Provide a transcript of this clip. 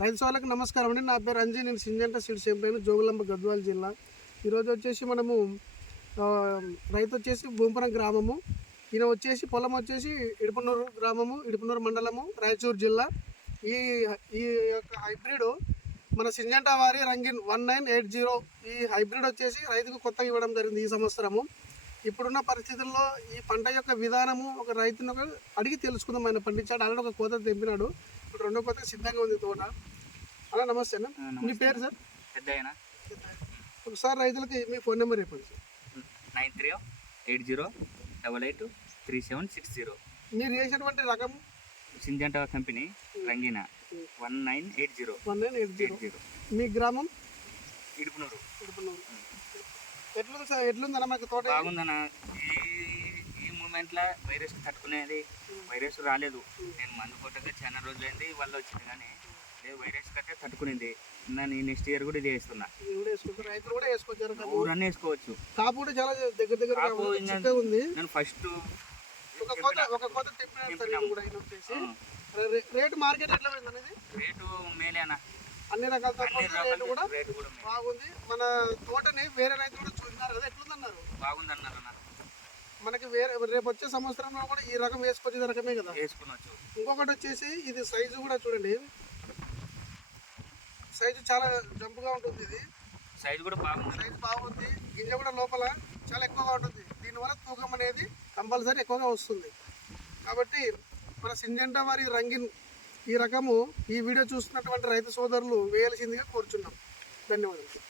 రైతు సోదరులకు నమస్కారం అండి. నా పేరు రంజీ. నేను Syngenta seeds employee, Jogulamba Gadwal జిల్లా. ఈరోజు వచ్చేసి మనము రైతు వచ్చేసి భూంపురం గ్రామము. ఈయన వచ్చేసి పొలం వచ్చేసి ఇడుపునూరు గ్రామము, ఇడుపునూరు మండలము, రాయచూరు జిల్లా. ఈ ఈ యొక్క హైబ్రిడ్ మన సింజంట వారి రంగిన్ 1980. ఈ హైబ్రిడ్ వచ్చేసి రైతుకు కొత్తగా ఇవ్వడం జరిగింది ఈ సంవత్సరము. ఇప్పుడున్న పరిస్థితుల్లో ఈ పంట యొక్క విధానము ఒక రైతును అడిగి తెలుసుకుందాం. ఆయన పండించాడు, ఆల్రెడీ ఒక కోత తెంపినాడు. ఇప్పుడు రెండో కోత సిద్ధంగా ఉంది తోట. అలా నమస్తే అన్న. మీ పేరు సార్? పెద్దయినా. ఒకసారి రైతులకి మీ ఫోన్ నెంబర్ చెప్పండి సార్. 9380883760. మీరు చేసినటువంటి రకం సింజంట కంపెనీ రంగిన 1980. మీ గ్రామం ఇడుపునూరు. ఎట్లుంది సార్? ఎట్లుందన్న మాకు తోట? బాగుందన్న. ఈ మూమెంట్లో వైరస్ తట్టుకునేది వైరస్ రాలేదు. నేను మందు కొట్టక చాలా రోజులైంది, వాళ్ళు వచ్చింది కానీ వైరస్ కట్టే తట్టుకునేది. నేను నెక్స్ట్ ఇయర్ కూడా ఇది వేస్తున్నా. రైతులు కూడా వేసుకోవచ్చు, ఊరన్నీ వేసుకోవచ్చు. కాపు కూడా చాలా దగ్గర ఉంది. నేను ఫస్ట్ ఒక కోత రేటు మార్కెట్ ఎట్లా పోయింది అనేది? రేటు మేలేనా, అన్ని రకాల రేటు కూడా బాగుంది. మన తోటని వేరే రైతులు కూడా చూసినారు కదా, ఎట్లుందన్నారు? బాగుందన్నారు. మనకి రేపు వచ్చే సంవత్సరంలో కూడా ఈ రకం వేసుకోవచ్చు రకమే కదా, వేసుకోవచ్చు. ఇంకొకటి వచ్చేసి ఇది సైజు కూడా చూడండి, సైజు చాలా జంపుగా ఉంటుంది. ఇది సైజు కూడా బాగుంది. సైజు బాగుంది. గింజ కూడా లోపల చాలా ఎక్కువగా ఉంటుంది. దీనివల్ల తూకం అనేది కంపల్సరీ ఎక్కువగా వస్తుంది. కాబట్టి మన సింజంట వారి రంగిన్ ఈ రకము ఈ వీడియో చూస్తున్నటువంటి రైతు సోదరులు వేయాల్సిందిగా కోరుచున్నాం. ధన్యవాదాలు.